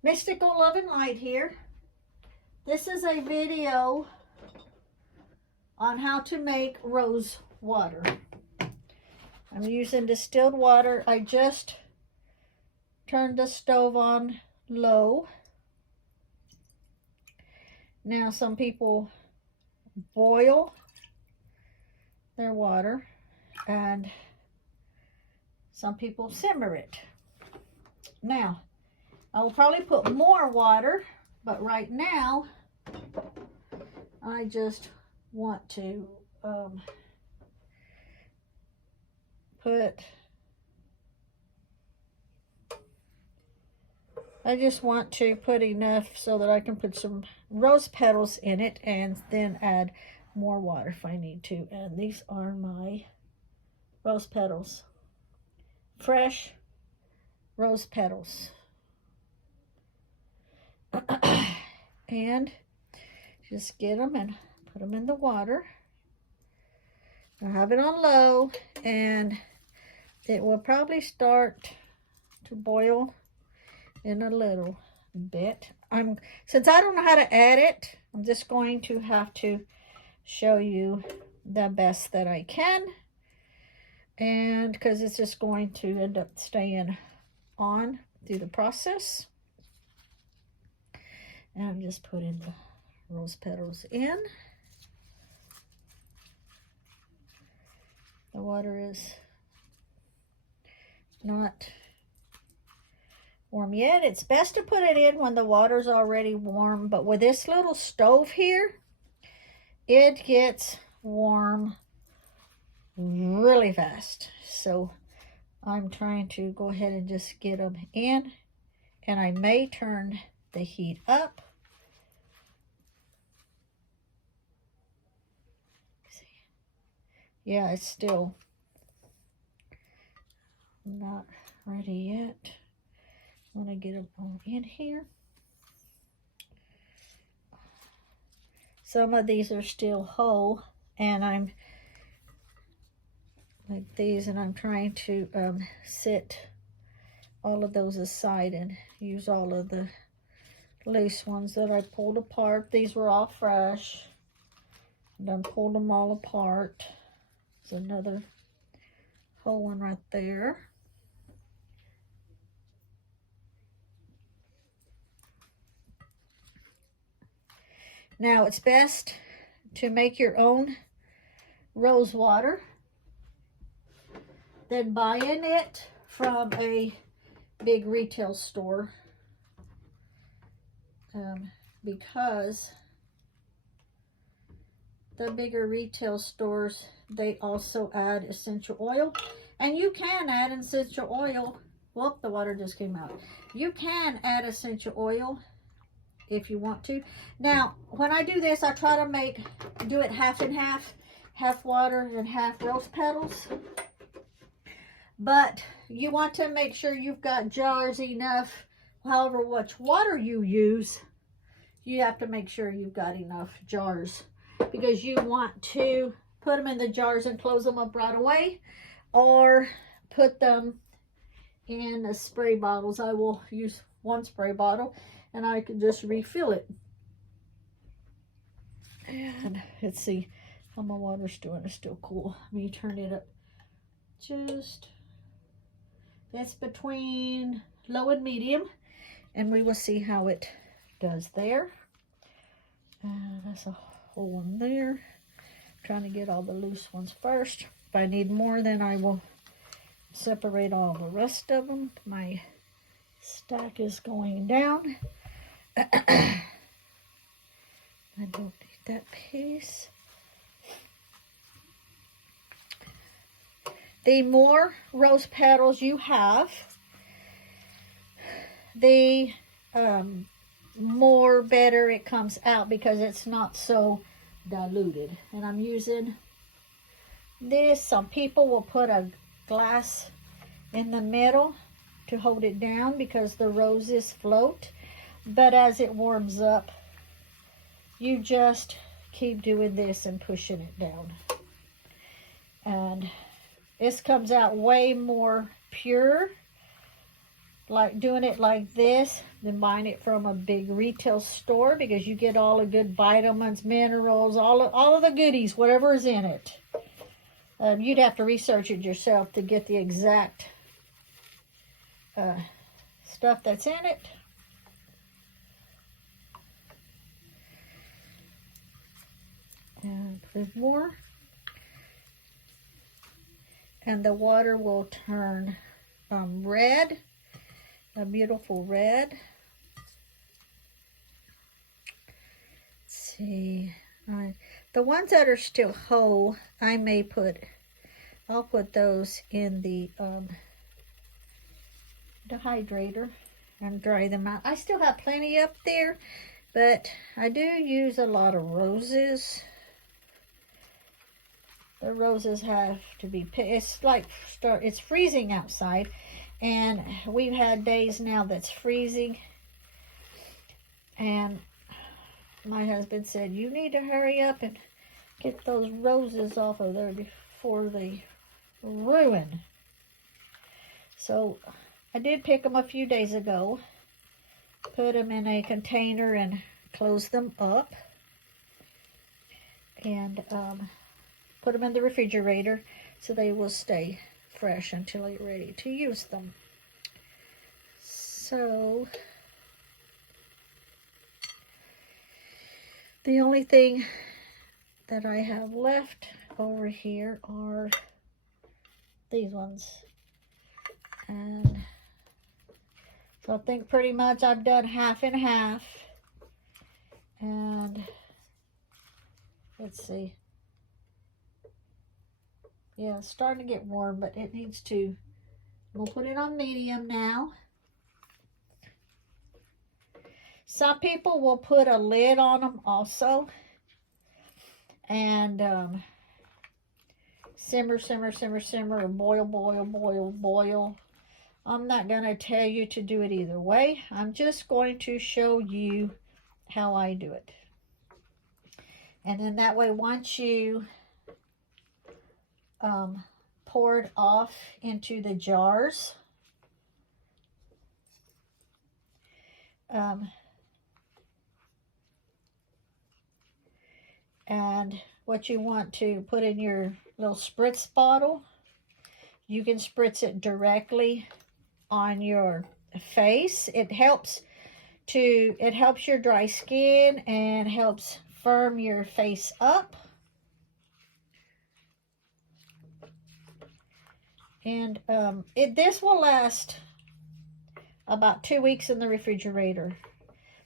Mystical Love and Light here. This is a video on how to make rose water. I'm using distilled water. I just turned the stove on low. Now some people boil their water and some people simmer it. Now, I will probably put more water, but right now I just want to put enough so that I can put some rose petals in it and then add more water if I need to. And these are my rose petals, fresh rose petals. And just get them and put them in the water. I have it on low, and it will probably start to boil in a little bit. Since I don't know how to add it, I'm just going to have to show you the best that I can, and because it's just going to end up staying on through the process. And I'm just putting the rose petals in. The water is not warm yet. It's best to put it in when the water's already warm, but with this little stove here, it gets warm really fast. So I'm trying to go ahead and just get them in, and I may turn the heat up. Yeah, it's still not ready yet. I want to get them all in here. Some of these are still whole, and I'm like these, and I'm trying to sit all of those aside and use all of the loose ones that I pulled apart. These were all fresh, and I pulled them all apart. There's another whole one right there. Now it's best to make your own rose water than buying it from a big retail store, because the bigger retail stores, they also add essential oil, and you can add essential oil. Whoop, the water just came out. You can add essential oil if you want to. Now, when I do this, I try to do it half and half water and half rose petals. But you want to make sure you've got jars enough. However much water you use, you have to make sure you've got enough jars, because you want to put them in the jars and close them up right away, or put them in the spray bottles. I will use one spray bottle, and I can just refill it. And let's see how my water's doing. It's still cool. Let me turn it up. That's between low and medium, and we will see how it does there. That's a whole one there. I'm trying to get all the loose ones first. If I need more, then I will separate all the rest of them. My stack is going down. I don't need that piece. The more rose petals you have, the more better it comes out, because it's not so diluted. And I'm using this. Some people will put a glass in the middle to hold it down because the roses float. But as it warms up, you just keep doing this and pushing it down. And this comes out way more pure like doing it like this than buying it from a big retail store, because you get all the good vitamins, minerals, all of the goodies, whatever is in it. You'd have to research it yourself to get the exact stuff that's in it. And put more. And the water will turn red, a beautiful red. Let's see. The ones that are still whole, I'll put those in the dehydrator and dry them out. I still have plenty up there, but I do use a lot of roses. The roses have to be picked. It's like it's freezing outside, and we've had days now that's freezing, and my husband said, you need to hurry up and get those roses off of there before they ruin. So I did pick them a few days ago, put them in a container and close them up, and put them in the refrigerator so they will stay fresh until you're ready to use them. So the only thing that I have left over here are these ones. And so I think pretty much I've done half and half. And let's see. Yeah, it's starting to get warm, but it needs to. We'll put it on medium now. Some people will put a lid on them also. And simmer, simmer, simmer, simmer, or boil, boil, boil, boil. I'm not going to tell you to do it either way. I'm just going to show you how I do it. And then that way, once you pour it off into the jars, and what you want to put in your little spritz bottle, you can spritz it directly on your face. It helps your dry skin and helps firm your face up. And this will last about 2 weeks in the refrigerator.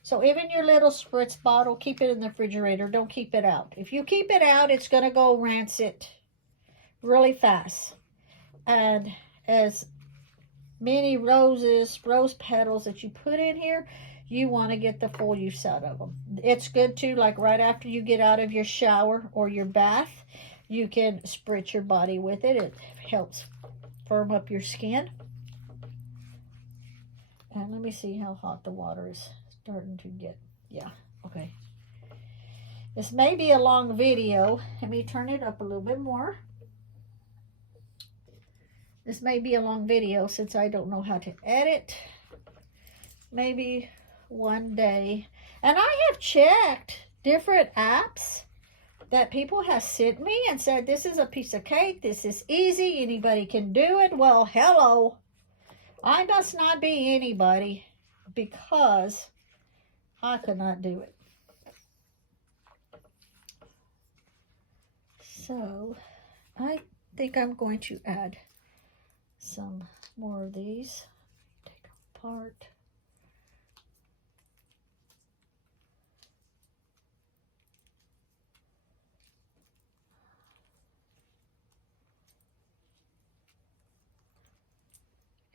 So even your little spritz bottle, keep it in the refrigerator. Don't keep it out. If you keep it out, it's going to go rancid really fast. And as many rose petals that you put in here, you want to get the full use out of them. It's good too, like right after you get out of your shower or your bath, you can spritz your body with it. It helps firm up your skin. And let me see how hot the water is starting to get. Yeah, okay. This may be a long video. Let me turn it up a little bit more. This may be a long video since I don't know how to edit. Maybe one day. And I have checked different apps that people have sent me and said, this is a piece of cake. This is easy. Anybody can do it. Well, hello. I must not be anybody because I could not do it. So I think I'm going to add some more of these. Take them apart.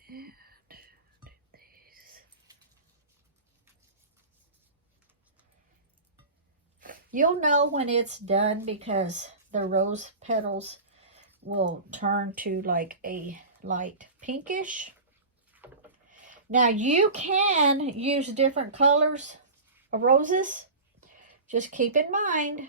And do these. You'll know when it's done because the rose petals will turn to like a light pinkish. Now you can use different colors of roses. Just keep in mind,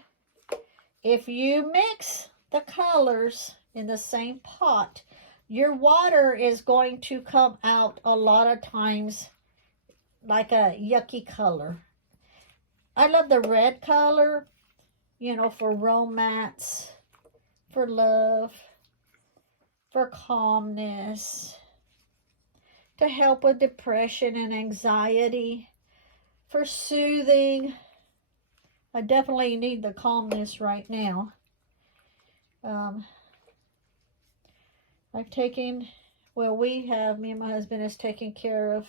if you mix the colors in the same pot, your water is going to come out a lot of times like a yucky color. I love the red color, you know, for romance, for love, for calmness, to help with depression and anxiety, for soothing. I definitely need the calmness right now. I've taken, well, me and my husband has taken care of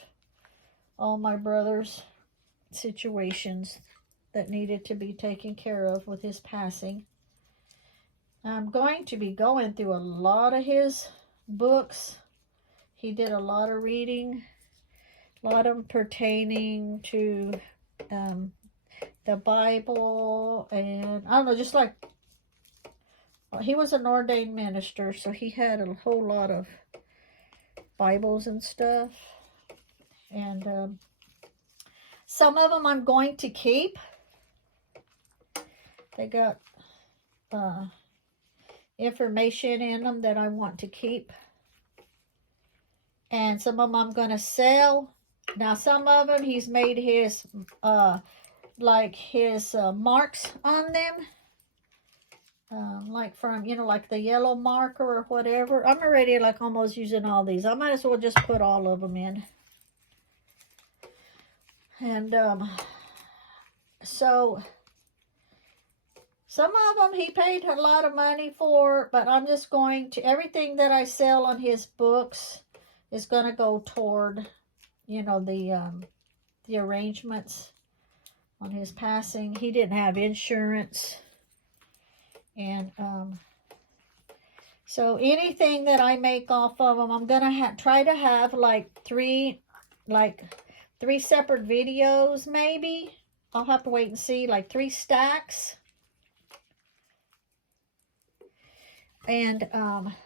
all my brother's situations that needed to be taken care of with his passing. I'm going to be going through a lot of his books. He did a lot of reading, a lot of them pertaining to the Bible, and I don't know, just like, well, he was an ordained minister, so he had a whole lot of Bibles and stuff. And some of them I'm going to keep. They got information in them that I want to keep. And some of them I'm going to sell. Now, some of them he's made his, like his marks on them. Like from, you know, like the yellow marker or whatever. I'm already like almost using all these. I might as well just put all of them in. And so some of them he paid a lot of money for, but I'm just going to, everything that I sell on his books is going to go toward, you know, the arrangements on his passing. He didn't have insurance. And so anything that I make off of them, I'm going to try to have like three separate videos maybe. I'll have to wait and see, like 3 stacks. And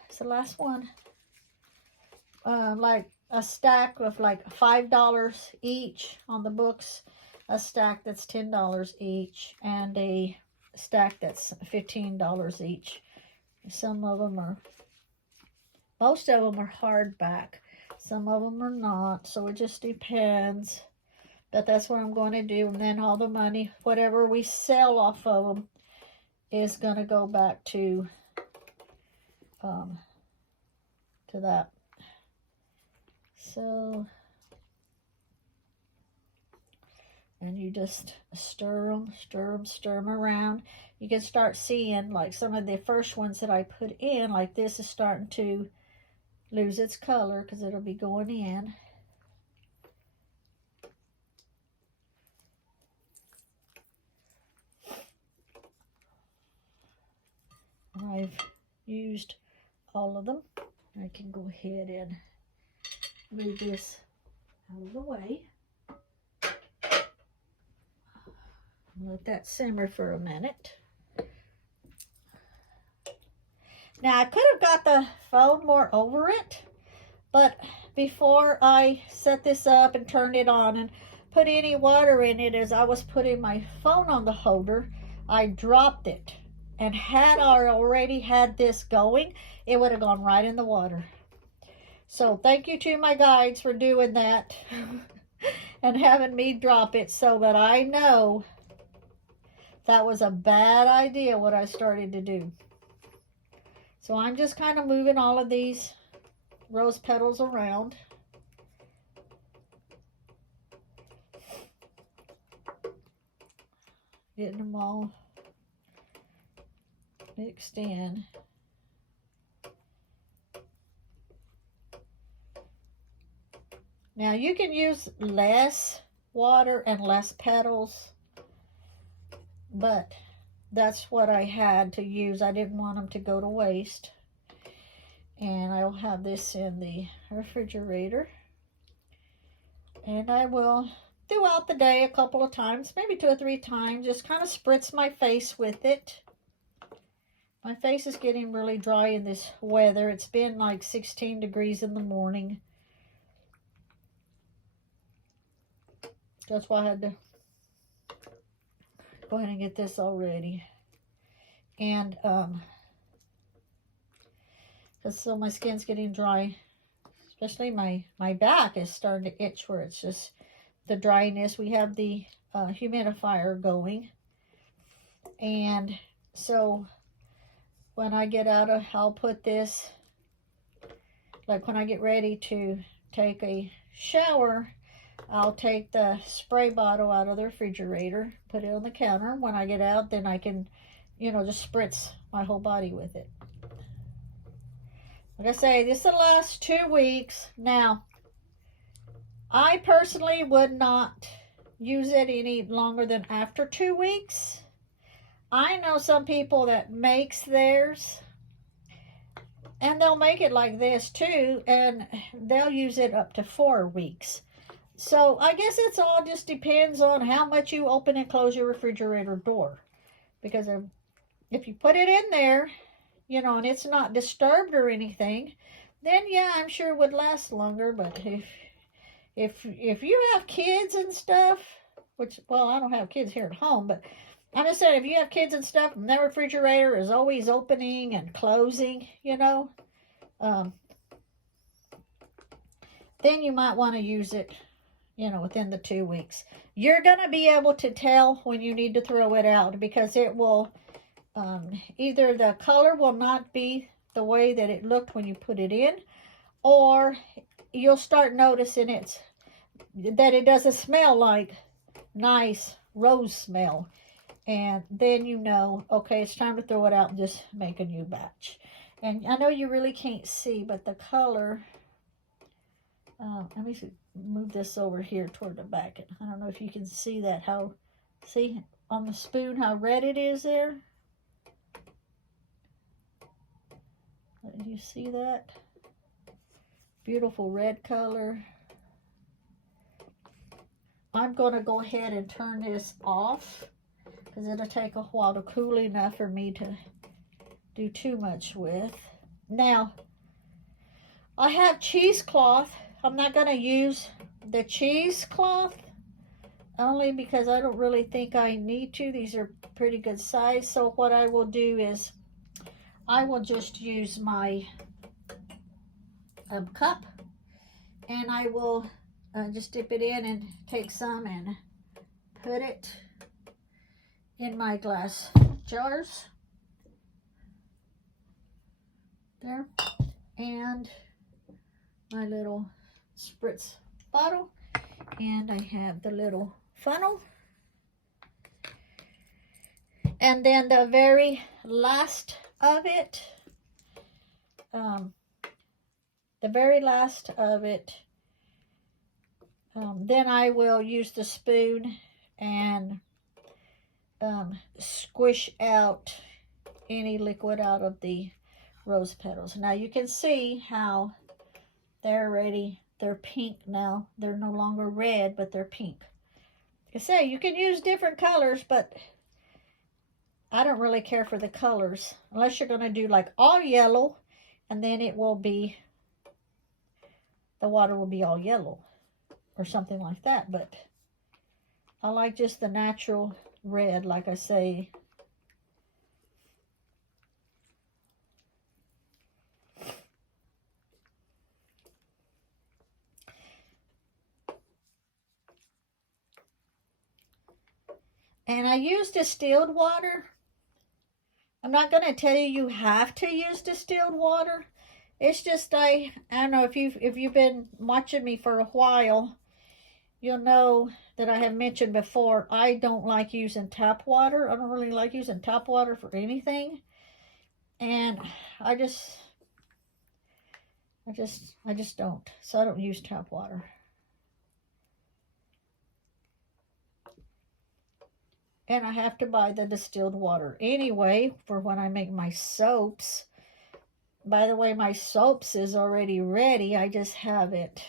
it's the last one. Like a stack of like $5 each on the books. A stack that's $10 each. And a stack that's $15 each. Some of them are, most of them are hardback. Some of them are not, so it just depends. But that's what I'm going to do. And then all the money, whatever we sell off of them, is going to go back to that. So, and you just stir them around. You can start seeing like some of the first ones that I put in, like this is starting to lose its color because it'll be going in. I've used all of them. I can go ahead and move this out of the way. Let that simmer for a minute. Now, I could have got the phone more over it, but before I set this up and turned it on and put any water in it, as I was putting my phone on the holder, I dropped it. And had I already had this going, it would have gone right in the water. So thank you to my guides for doing that and having me drop it so that I know that was a bad idea what I started to do. So I'm just kind of moving all of these rose petals around. Getting them all mixed in. Now you can use less water and less petals, but that's what I had to use. I didn't want them to go to waste. And I'll have this in the refrigerator. And I will, throughout the day, a couple of times, maybe 2 or 3 times, just kind of spritz my face with it. My face is getting really dry in this weather. It's been like 16 degrees in the morning. That's why I had to go ahead and get this all ready. And because so my skin's getting dry. Especially my back is starting to itch where it's just the dryness. We have the humidifier going. And so when I get out of, I'll put this, like when I get ready to take a shower, I'll take the spray bottle out of the refrigerator, put it on the counter. When I get out, then I can, you know, just spritz my whole body with it. Like I say, this will last 2 weeks. Now, I personally would not use it any longer than after 2 weeks. I know some people that makes theirs, and they'll make it like this too, and they'll use it up to 4 weeks. So I guess it's all just depends on how much you open and close your refrigerator door. Because if you put it in there, you know, and it's not disturbed or anything, then yeah, I'm sure it would last longer. But if you have kids and stuff, which, well, I don't have kids here at home, but I'm just saying, if you have kids and stuff, and their refrigerator is always opening and closing, you know, then you might want to use it, you know, within the 2 weeks. You're going to be able to tell when you need to throw it out, because it will, either the color will not be the way that it looked when you put it in, or you'll start noticing that it doesn't smell like nice rose smell. And then you know, okay, it's time to throw it out and just make a new batch. And I know you really can't see, but the color, let me move this over here toward the back. I don't know if you can see that, see on the spoon how red it is there? Do you see that? Beautiful red color. I'm going to go ahead and turn this off, because it'll take a while to cool enough for me to do too much with. Now, I have cheesecloth. I'm not going to use the cheesecloth, only because I don't really think I need to. These are pretty good size. So what I will do is I will just use my cup, and I will just dip it in and take some and put it in my glass jars there, and my little spritz bottle, and I have the little funnel, and then the very last of it, then I will use the spoon and squish out any liquid out of the rose petals. Now you can see how they're pink now. They're no longer red, but they're pink. Like I say, you can use different colors, but I don't really care for the colors, unless you're going to do like all yellow, and then it will be, the water will be all yellow or something like that. But I like just the natural red, like I say. And I use distilled water. I'm not going to tell you have to use distilled water. It's just, I don't know, if you've been watching me for a while, you'll know that I have mentioned before, I don't like using tap water. I don't really like using tap water for anything. And I just don't. So I don't use tap water. And I have to buy the distilled water anyway for when I make my soaps. By the way, my soaps is already ready. I just haven't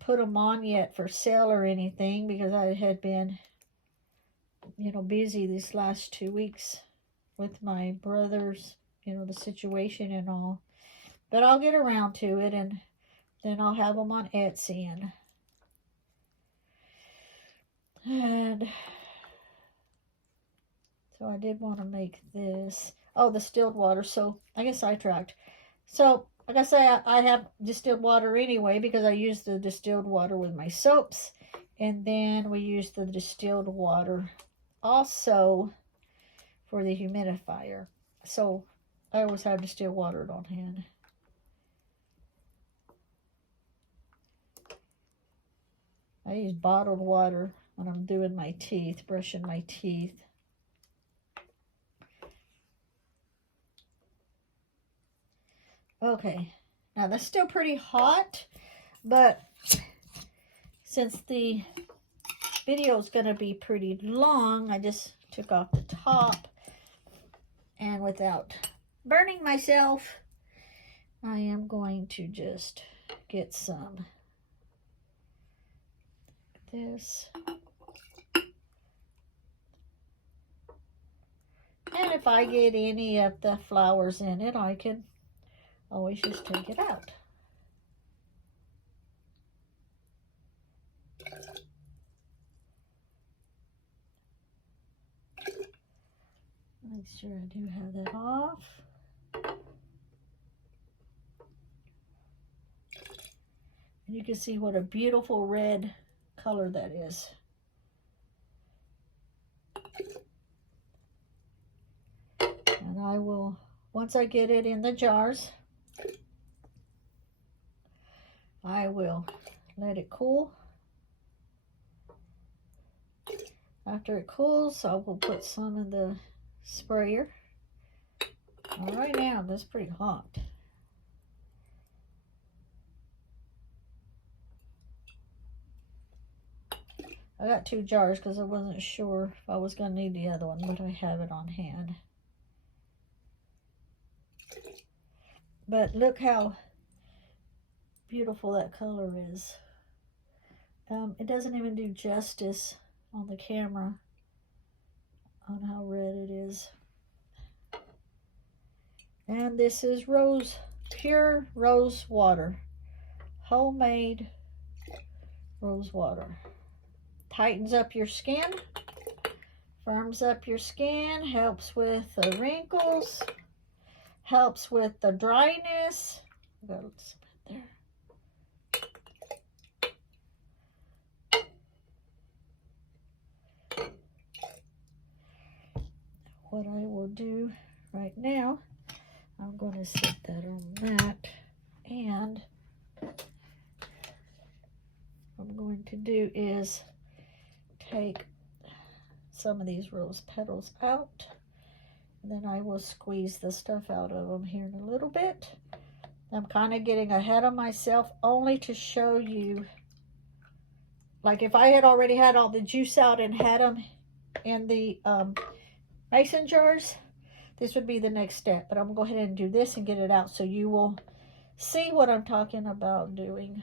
put them on yet for sale or anything, because I had been, you know, busy these last 2 weeks with my brother's, you know, the situation and all. But I'll get around to it, and then I'll have them on Etsy. And so I did want to make this. Oh, the distilled water. So I get sidetracked. So like I say, I have distilled water anyway because I use the distilled water with my soaps. And then we use the distilled water also for the humidifier. So I always have distilled water on hand. I use bottled water when I'm doing my teeth, brushing my teeth. Okay, now that's still pretty hot, but since the video is going to be pretty long, I just took off the top, and without burning myself, I am going to just get some of this. And if I get any of the flowers in it, I can always just take it out. Make sure I do have that off. And you can see what a beautiful red color that is. And I will, once I get it in the jars, I will let it cool. After it cools, I will put some in the sprayer. All right, now that's pretty hot. I got 2 jars because I wasn't sure if I was going to need the other one, but I have it on hand. But look how beautiful that color is. It doesn't even do justice on the camera on how red it is. And this is pure rose water. Homemade rose water. Tightens up your skin, firms up your skin, helps with the wrinkles, helps with the dryness. Got some there. What I will do right now, I'm going to set that on that, and what I'm going to do is take some of these rose petals out, and then I will squeeze the stuff out of them here in a little bit. I'm kind of getting ahead of myself only to show you, like if I had already had all the juice out and had them in the mason jars, this would be the next step. But I'm going to go ahead and do this and get it out so you will see what I'm talking about doing.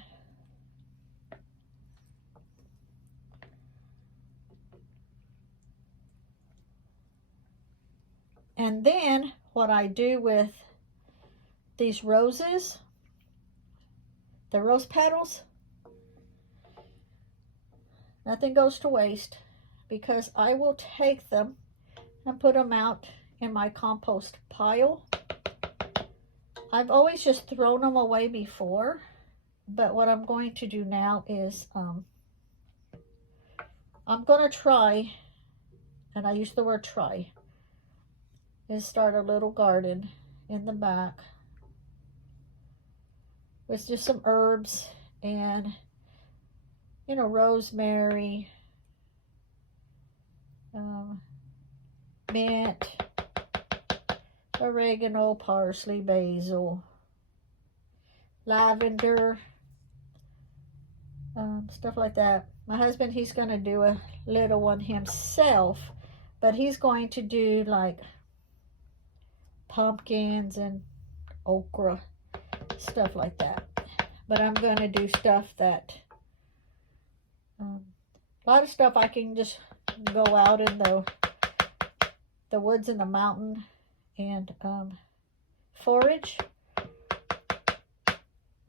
And then what I do with these roses, the rose petals, nothing goes to waste, because I will take them and put them out in my compost pile. I've always just thrown them away before, but what I'm going to do now is I'm going to try, and I use the word try, is start a little garden in the back with just some herbs and, you know, rosemary, mint, oregano, parsley, basil, lavender, stuff like that. My husband, he's going to do a little one himself, but he's going to do like pumpkins and okra, stuff like that. But I'm going to do stuff that, a lot of stuff I can just go out in the woods and the mountain and forage.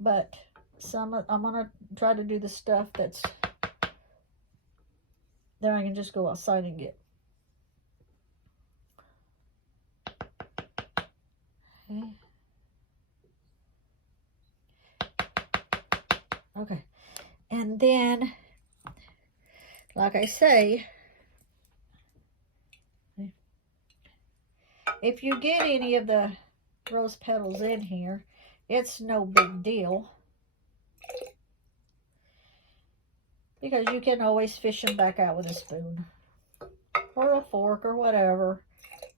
But I'm going to try to do the stuff that I can just go outside and get. Okay. Okay. And then, like I say, if you get any of the rose petals in here, it's no big deal, because you can always fish them back out with a spoon or a fork or whatever.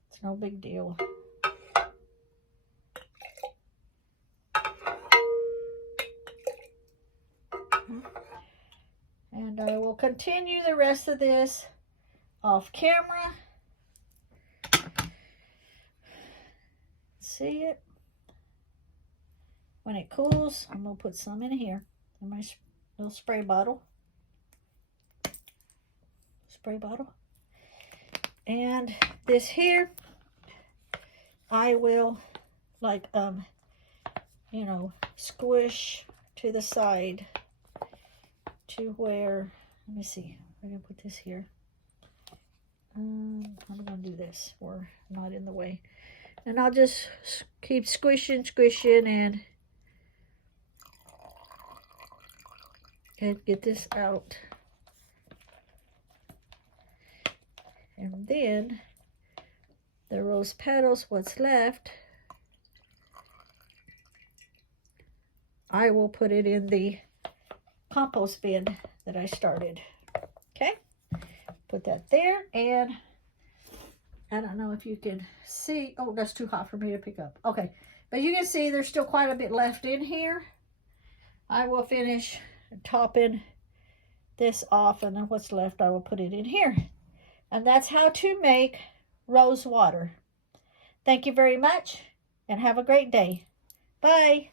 It's no big deal. And I will continue the rest of this off camera. See it? When it cools, I'm going to put some in here in my little spray bottle. And this here, I will, like, you know, squish to the side to where, let me see, I'm going to put this here. I'm going to do this, or not in the way. And I'll just keep squishing and get this out. And then the rose petals, what's left, I will put it in the compost bin that I started. Okay, put that there, and I don't know if you can see. Oh, that's too hot for me to pick up. Okay, but you can see there's still quite a bit left in here. I will finish topping this off, and then what's left I will put it in here. And that's how to make rose water. Thank you very much, and have a great day. Bye.